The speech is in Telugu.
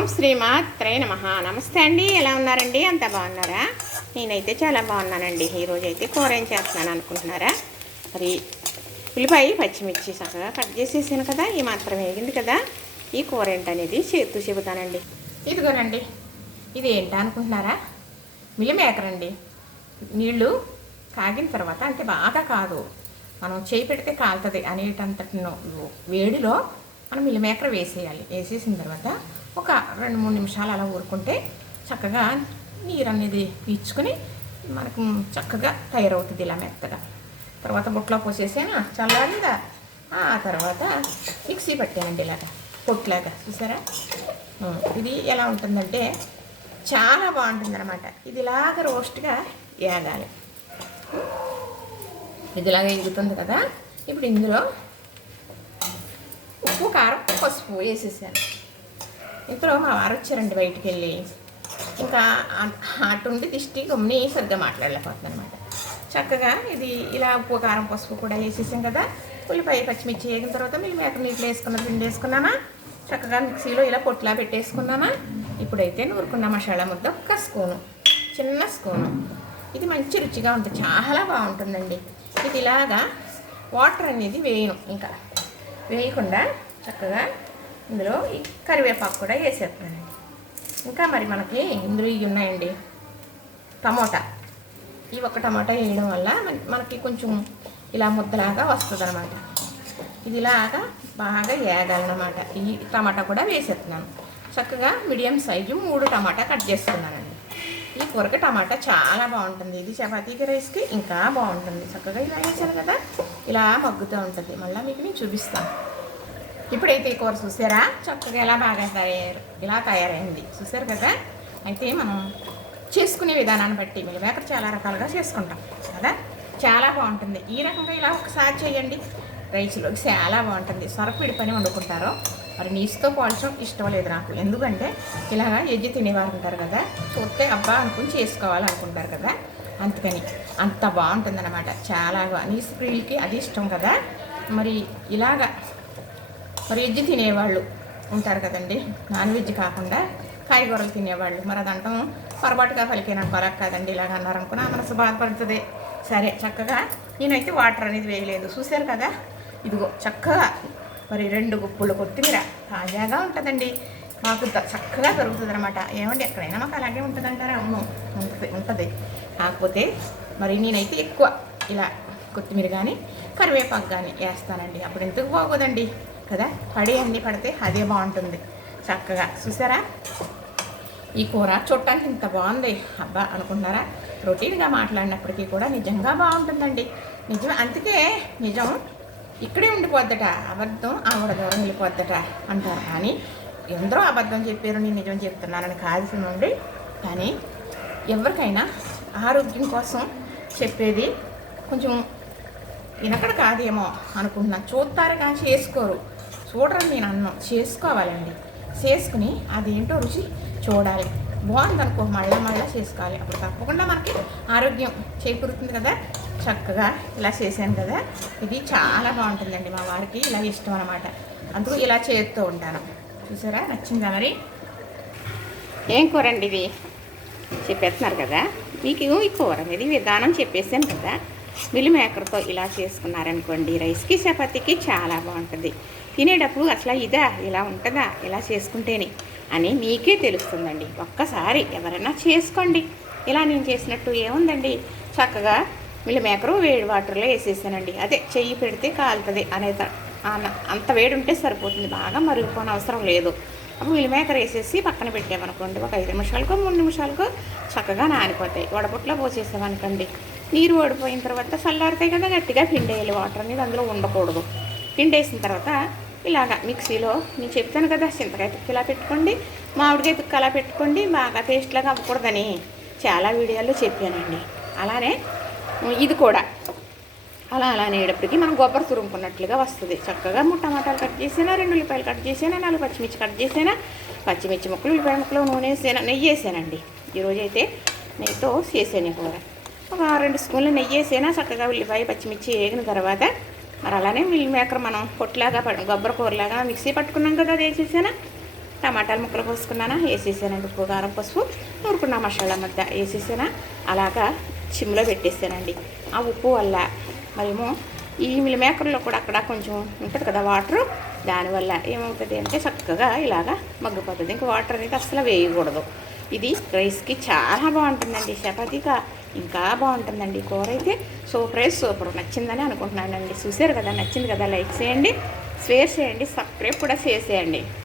ఓం శ్రీమాత్రే నమ. నమస్తే అండి. ఎలా ఉన్నారండి? అంత బాగున్నారా? నేనైతే చాలా బాగున్నానండి. ఈరోజు అయితే కూర ఏం చేస్తున్నాను అనుకుంటున్నారా? మరి ఉల్లిపాయ పచ్చిమిర్చి చక్కగా కట్ చేసేసాను కదా ఈ మాత్రం వేగింది కదా. ఈ కూర ఏంటనేది చేతూ చెబుతానండి. ఇదిగోనండి. ఇది ఏంటా అనుకుంటున్నారా? మిల్లి మేకర్ అండి. నీళ్ళు కాగిన తర్వాత అంటే బాగా కాదు. మనం చేయి పెడితే కాలుతుంది అనేటంతటి వేడిలో మనం మిల్లి మేకర్ వేసేయాలి. వేసేసిన తర్వాత ఒక రెండు మూడు నిమిషాలు అలా ఊరుకుంటే చక్కగా నీరు అనేది పీల్చుకొని మనకు చక్కగా తయారవుతుంది ఇలా మెత్తగా. తర్వాత బుట్టలో పోసేసానా? చల్లారిందా? ఆ తర్వాత మిక్సీ పట్టానండి ఇలాగా పొట్లాగా చూసారా? ఇది ఎలా ఉంటుందంటే చాలా బాగుంటుంది అనమాట ఇది ఇలాగ రోస్ట్గా వేగాలి ఇది ఇలాగ ఎగుతుంది కదా? ఇప్పుడు ఇందులో ఉప్పు కారం పసుపు వేసేసాను. ఇప్పుడు మా వారు వచ్చారండి బయటికి వెళ్ళి ఇంకా అటుండి దిష్టి గమ్ని సరిగ్గా మాట్లాడలేకపోతుంది అనమాట చక్కగా ఇది ఇలా ఉప్పు కారం పసుపు కూడా వేసేసాం కదా. ఉల్లిపాయ పచ్చిమిర్చి వేగిన తర్వాత మీరు మేక నీళ్ళు వేసుకున్న పిండి వేసుకున్నానా చక్కగా మిక్సీలో ఇలా పొట్లా పెట్టేసుకున్నానా ఇప్పుడైతే నూరుకున్న మసాలా ముద్ద ఒక్క స్పూను. చిన్న స్పూను. ఇది మంచి రుచిగా ఉంటుంది. చాలా బాగుంటుందండి. ఇది ఇలాగా వాటర్ అనేది వేయను ఇంకా. వేయకుండా చక్కగా ఇందులో ఈ కరివేపాకు కూడా వేసేస్తున్నానండి ఇంకా మరి మనకి ఇందులో ఇవి ఉన్నాయండి. టమోటా. ఈ ఒక్క టమాటా వేయడం వల్ల మన- మనకి కొంచెం ఇలా ముద్దలాగా వస్తుంది అనమాట ఇది ఇలాగా బాగా వేగాలన్నమాట ఈ టమాటా కూడా వేసేస్తున్నాను. చక్కగా మీడియం సైజు మూడు టమాటా కట్ చేసుకున్నానండి. ఈ కూరకి టమాటా చాలా బాగుంటుంది. ఇది చపాతీకి రైస్కి ఇంకా బాగుంటుంది. చక్కగా ఇలా వేసాను కదా? ఇలా మగ్గుతూ ఉంటుంది. మళ్ళీ మీకు నేను చూపిస్తాను. ఇప్పుడైతే ఈ కూర చూసారా? చక్కగా ఎలా బాగా తయారు ఇలా తయారైంది. చూసారు కదా? అయితే మనం చేసుకునే విధానాన్ని బట్టి మిల్లిమేకర్ చాలా రకాలుగా చేసుకుంటాం కదా? చాలా బాగుంటుంది. ఈ రకంగా ఇలా ఒకసారి చేయండి. రైసులో చాలా బాగుంటుంది. సొరపిడి పని వండుకుంటారు మరి నీసుతో పోల్చడం ఇష్టం లేదు నాకు. ఎందుకంటే ఇలాగా ఎజ్జి తినేవారు ఉంటారు కదా? చూస్తే అబ్బా అనుకుని చేసుకోవాలనుకుంటారు కదా? అందుకని అంత బాగుంటుంది అనమాట చాలా నీసు ప్రియులకి అది ఇష్టం కదా? మరి ఇలాగా వెజ్ తినేవాళ్ళు ఉంటారు కదండి. నాన్ వెజ్ కాకుండా కాయగూరలు తినేవాళ్ళు. మరి అదంటాం పొరపాటుగా పలికిన కొరకు కాదండి ఇలాగ అన్నారనుకున్నా మనసు బాధపడుతుంది. సరే చక్కగా నేనైతే వాటర్ అనేది వేయలేదు. చూశారు కదా? ఇదిగో చక్కగా మరి రెండు గుప్పులు కొత్తిమీర తాజాగా ఉంటుందండి. మాకు చక్కగా పెరుగుతుంది అనమాట ఏమండి ఎక్కడైనా మాకు అలాగే ఉంటుందంటారా? అవును ఉంటుంది ఉంటుంది. కాకపోతే మరి నేనైతే ఎక్కువ ఇలా కొత్తిమీర కానీ కరివేపాకు కానీ వేస్తానండి. అప్పుడు ఎందుకు బాగోదండి? కదా? పడి అన్నీ పడితే అదే బాగుంటుంది. చక్కగా. చూసారా? ఈ కూర చూడటానికి ఇంత బాగుంది. అబ్బా అనుకున్నారా రొటీన్గా మాట్లాడినప్పటికీ కూడా నిజంగా బాగుంటుందండి. నిజం అందుకే నిజం ఇక్కడే ఉండిపోద్దట. అబద్ధం ఆవిడ దూరం వెళ్ళిపోద్దట అంటారు. కానీ ఎందరో అబద్ధం చెప్పారు నేను నిజం చెప్తున్నానని కాదు నుండి కానీ ఎవరికైనా ఆరోగ్యం కోసం చెప్పేది కొంచెం వినకడ కాదేమో అనుకుంటున్నాను చూస్తారు కానీ చేసుకోరు. చూడరని నేను అన్నం? చేసుకోవాలండి. చేసుకుని అదేంటో రుచి చూడాలి. బాగుందనుకో మళ్ళా మళ్ళీ చేసుకోవాలి. అప్పుడు తప్పకుండా మనకి ఆరోగ్యం చేకూరుతుంది కదా. చక్కగా ఇలా చేశాను కదా. ఇది చాలా బాగుంటుందండి మా వారికి. ఇలా ఇష్టం అనమాట అందుకు ఇలా చేస్తూ ఉంటాను. చూసారా? నచ్చిందా మరి? ఏం కూర అండి ఇది? చెప్పేస్తున్నారు కదా. మీకు ఈ కూర ఇది విధానం చెప్పేసాను కదా. మిల్లి మేకర్తో ఇలా చేసుకున్నారనుకోండి రైస్కి చపాతీకి చాలా బాగుంటుంది. తినేటప్పుడు అసలు ఇదా ఇలా ఉంటుందా ఇలా చేసుకుంటేనే అని మీకే తెలుస్తుందండి. ఒక్కసారి ఎవరైనా చేసుకోండి. ఇలా నేను చేసినట్టు ఏముందండి? చక్కగా మిల్లి మేకరు వేడి వాటర్లో వేసేసానండి. అదే చెయ్యి పెడితే కాలుతుంది అనేత అంత వేడి ఉంటే సరిపోతుంది. బాగా మరుగుపోని అవసరం లేదు. అప్పుడు మిల్ మేకర్ వేసేసి పక్కన పెట్టామనుకోండి. ఒక ఐదు నిమిషాలకో మూడు నిమిషాలకో చక్కగా నానిపోతాయి. వడపుట్లో పోసేసామనుకోండి. నీరు ఓడిపోయిన తర్వాత చల్లారుతాయి కదా గట్టిగా పిండేయాలి. వాటర్ అనేది అందులో ఉండకూడదు. పిండేసిన తర్వాత ఇలాగా మిక్సీలో నేను చెప్తాను కదా చింతకాయ తుక్కు ఇలా పెట్టుకోండి మామిడికాయ తుక్కు అలా పెట్టుకోండి బాగా టేస్ట్లాగా అవ్వకూడదని చాలా వీడియోల్లో చెప్పానండి. అలానే ఇది కూడా అలా అలా అనేటప్పటికి మనం గొబ్బర తురుముకున్నట్లుగా వస్తుంది. చక్కగా టమాటాలు కట్ చేసినా రెండు ఉల్లిపాయలు కట్ చేసినా నాలుగు పచ్చిమిర్చి కట్ చేసినా పచ్చిమిర్చి ముక్కలు ఉల్లిపాయ ముక్కలు నూనె వేసాను నెయ్యి వేసానండి. ఈరోజు అయితే నెయ్యితో చేసాను కూర. ఒక రెండు స్పూన్లు నెయ్యి వేసేనా చక్కగా ఉల్లిపాయ పచ్చిమిర్చి వేగిన తర్వాత మరి అలానే మిల్ మేకర్ మనం పొట్లాగా ప- కూరలాగా మిక్సీ పట్టుకున్నాం కదా అది వేసేసానా? టమాటాలు ముక్కలు కోసుకున్నానా? వేసేసానండి ఉప్పు కారం పసుపు నూరుకున్న మసాలా ముద్ద వేసేసానా? అలాగా చిమ్లో పెట్టేసానండి. ఆ ఉప్పు వల్ల మరేమో ఈ మిల్ మేకర్లో కూడా అక్కడ కొంచెం ఉంటుంది కదా వాటర్ దానివల్ల ఏమవుతుంది అంటే చక్కగా ఇలాగా మగ్గిపోతుంది. ఇంకా వాటర్ అనేది అసలు వేయకూడదు. ఇది రైస్కి చాలా బాగుంటుందండి. చపాతీగా ఇంకా బాగుంటుందండి కూర అయితే. సూపర్ అయితే సూపర్ నచ్చిందని అనుకుంటున్నానండి. చూసారు కదా నచ్చింది కదా లైక్ చేయండి షేర్ చేయండి సబ్స్క్రైబ్ కూడా చేసేయండి.